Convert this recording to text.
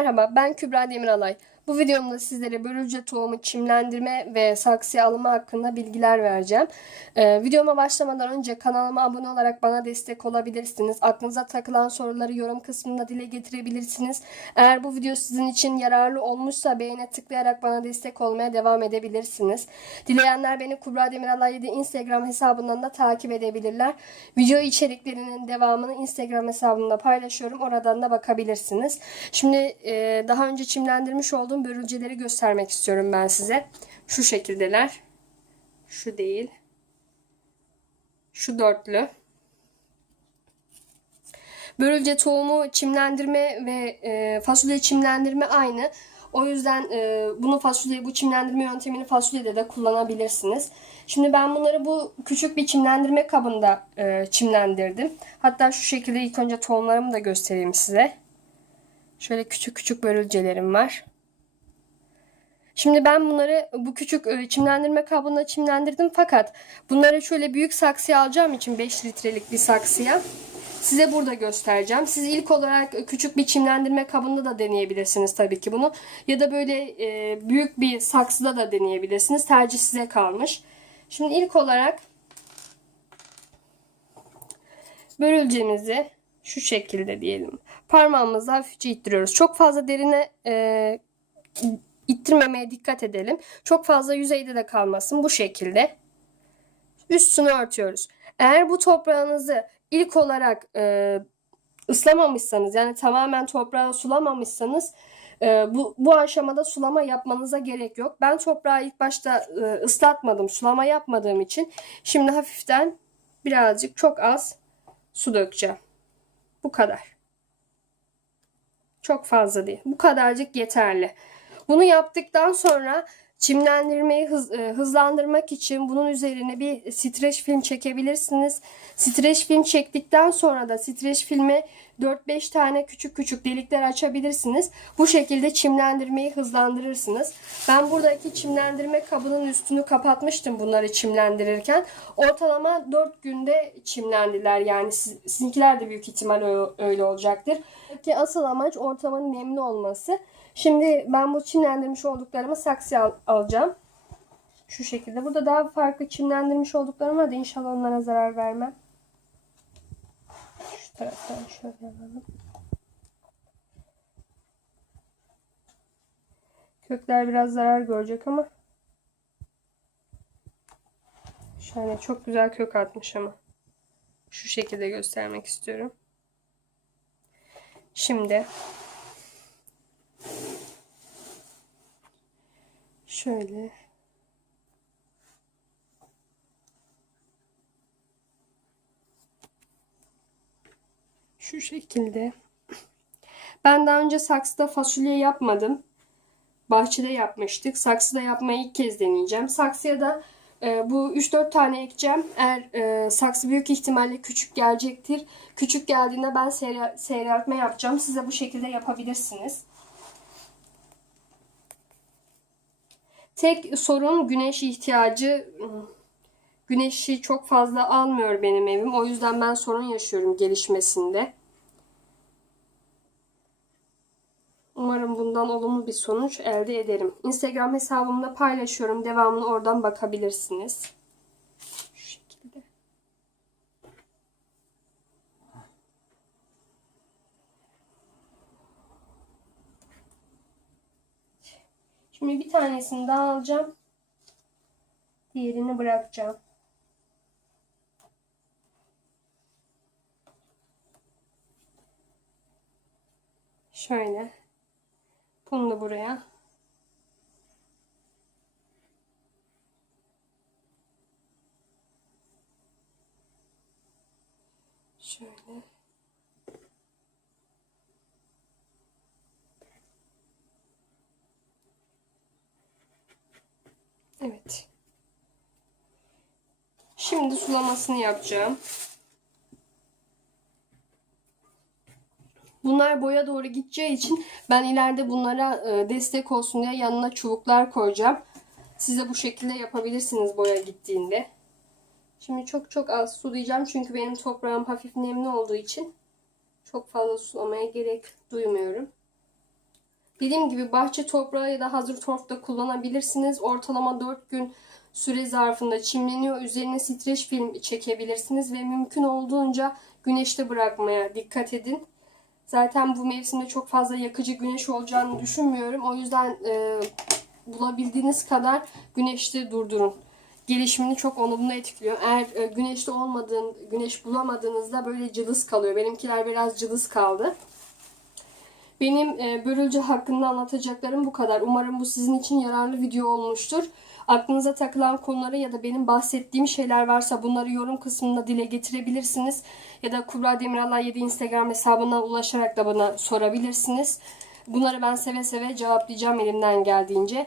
Merhaba, ben Kübra Demiralay. Bu videomda sizlere börülce tohumu çimlendirme ve saksıya alımı hakkında bilgiler vereceğim. Ee, videoma başlamadan önce kanalıma abone olarak bana destek olabilirsiniz. Aklınıza takılan soruları yorum kısmında dile getirebilirsiniz. Eğer bu video sizin için yararlı olmuşsa beğene tıklayarak bana destek olmaya devam edebilirsiniz. Dileyenler beni Kübra Demiralay 7 Instagram hesabından da takip edebilirler. Video içeriklerinin devamını Instagram hesabımda paylaşıyorum. Oradan da bakabilirsiniz. Şimdi e, daha önce çimlendirmiş olduğum börülceleri göstermek istiyorum ben size. Şu şekildeler. Şu değil. Şu dörtlü. Börülce tohumu çimlendirme ve e, fasulye çimlendirme aynı. O yüzden e, bunu fasulye bu çimlendirme yöntemini fasulyede de kullanabilirsiniz. Şimdi ben bunları bu küçük bir çimlendirme kabında e, çimlendirdim. Hatta şu şekilde ilk önce tohumlarımı da göstereyim size. Şöyle küçük küçük börülcelerim var. Şimdi ben bunları bu küçük e, çimlendirme kabına çimlendirdim fakat bunları şöyle büyük saksıya alacağım için 5 litrelik bir saksıya size burada göstereceğim. Siz ilk olarak küçük bir çimlendirme kabında da deneyebilirsiniz tabii ki bunu. Ya da böyle e, büyük bir saksıda da deneyebilirsiniz. Tercih size kalmış. Şimdi ilk olarak börülcemizi şu şekilde diyelim. Parmağımızla hafifçe ittiriyoruz. Çok fazla derine e, ittirmemeye dikkat edelim. Çok fazla yüzeyde de kalmasın bu şekilde. Üstünü örtüyoruz. Eğer bu toprağınızı ilk olarak e, ıslamamışsanız yani tamamen toprağı sulamamışsanız e, bu, bu aşamada sulama yapmanıza gerek yok. Ben toprağı ilk başta e, ıslatmadım sulama yapmadığım için şimdi hafiften birazcık çok az su dökeceğim. Bu kadar. Çok fazla değil. Bu kadarcık yeterli. Bunu yaptıktan sonra çimlendirmeyi hız, e, hızlandırmak için bunun üzerine bir streç film çekebilirsiniz. Streç film çektikten sonra da streç filme 4-5 tane küçük küçük delikler açabilirsiniz. Bu şekilde çimlendirmeyi hızlandırırsınız. Ben buradaki çimlendirme kabının üstünü kapatmıştım bunları çimlendirirken. Ortalama 4 günde çimlendiler. Yani siz, sizinkiler de büyük ihtimal öyle, olacaktır. Ki asıl amaç ortamın nemli olması. Şimdi ben bu çimlendirmiş olduklarımı saksıya al- alacağım. Şu şekilde. Burada daha farklı çimlendirmiş olduklarım var da inşallah onlara zarar vermem. Taraftan şöyle alalım. Kökler biraz zarar görecek ama şöyle çok güzel kök atmış ama şu şekilde göstermek istiyorum. Şimdi Şöyle. Şu şekilde. Ben daha önce saksıda fasulye yapmadım. Bahçede yapmıştık. Saksıda yapmayı ilk kez deneyeceğim. Saksıya da e, bu 3-4 tane ekeceğim. Eğer e, saksı büyük ihtimalle küçük gelecektir. Küçük geldiğinde ben seyre- seyreltme yapacağım. Size bu şekilde yapabilirsiniz. Tek sorun güneş ihtiyacı. Güneşi çok fazla almıyor benim evim. O yüzden ben sorun yaşıyorum gelişmesinde. Umarım bundan olumlu bir sonuç elde ederim. Instagram hesabımda paylaşıyorum. Devamını oradan bakabilirsiniz. Şekilde. Şimdi bir tanesini daha alacağım. Diğerini bırakacağım. Şöyle. Bunu da buraya. Şöyle. Evet. Şimdi sulamasını yapacağım. Bunlar boya doğru gideceği için ben ileride bunlara e, destek olsun diye yanına çubuklar koyacağım. Size bu şekilde yapabilirsiniz boya gittiğinde. Şimdi çok çok az sulayacağım çünkü benim toprağım hafif nemli olduğu için çok fazla sulamaya gerek duymuyorum. Dediğim gibi bahçe toprağı ya da hazır torf da kullanabilirsiniz. Ortalama 4 gün süre zarfında çimleniyor. Üzerine streç film çekebilirsiniz ve mümkün olduğunca güneşte bırakmaya dikkat edin. Zaten bu mevsimde çok fazla yakıcı güneş olacağını düşünmüyorum. O yüzden e, bulabildiğiniz kadar güneşte durdurun. Gelişimini çok olumlu etkiliyor. Eğer e, güneşte olmadığın, güneş bulamadığınızda böyle cılız kalıyor. Benimkiler biraz cılız kaldı. Benim e, börülce hakkında anlatacaklarım bu kadar. Umarım bu sizin için yararlı video olmuştur. Aklınıza takılan konuları ya da benim bahsettiğim şeyler varsa bunları yorum kısmında dile getirebilirsiniz. Ya da Kubra Demiralay 7 Instagram hesabından ulaşarak da bana sorabilirsiniz. Bunları ben seve seve cevaplayacağım elimden geldiğince.